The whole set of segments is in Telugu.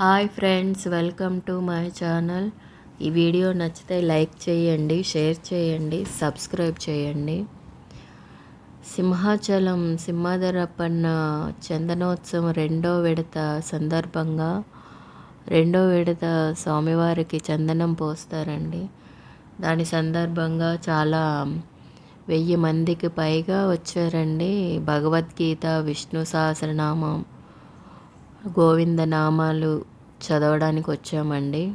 Hi friends welcome to my channel. ఈ వీడియో నచ్చితే లైక్ చేయండి షేర్ చేయండి సబ్స్క్రైబ్ చేయండి. సింహాచలం సింహాధరప్పన్న చందనోత్సవం రెండో విడత సందర్భంగా రెండో విడత స్వామివారికి చందనం పోస్తారండి. దాని సందర్భంగా చాలా వెయ్యి మందికి పైగా వచ్చారండి భగవద్గీత విష్ణు సహస్రనామం గోవింద నామాలు చదవడానికి వచ్చామండి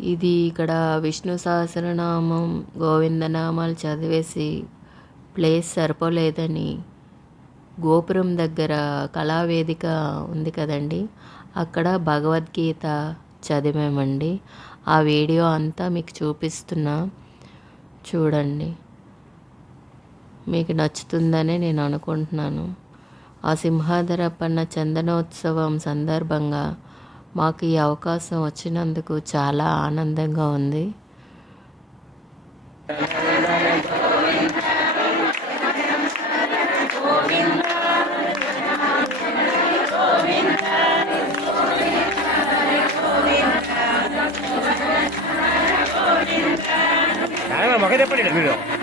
ఇది ఇక్కడ విష్ణు సహస్రనామం గోవింద నామాలు చదివేసి ప్లేస్ సరిపోలేదని గోపురం దగ్గర కళావేదిక ఉంది కదండి అక్కడ భగవద్గీత చదివామండి. ఆ వీడియో అంతా మీకు చూపిస్తున్నా చూడండి. మీకు నచ్చుతుందని నేను అనుకుంటున్నాను. ఆ సింహాధరప్పన్న చందనోత్సవం సందర్భంగా మాకు ఈ అవకాశం వచ్చినందుకు చాలా ఆనందంగా ఉంది. చెప్పండి మీరు.